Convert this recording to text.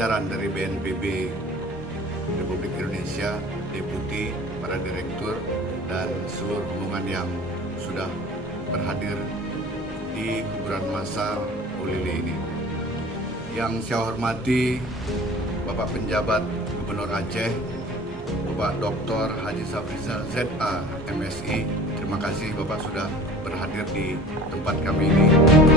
jajaran dari BNPB Republik Indonesia, Deputi, para direktur, dan seluruh rombongan yang sudah berhadir di kuburan massal Ulili ini. Yang saya hormati Bapak Penjabat Gubernur Aceh, Bapak Dr. Haji Safrizal ZA, MSI. Terima kasih Bapak sudah berhadir di tempat kami ini.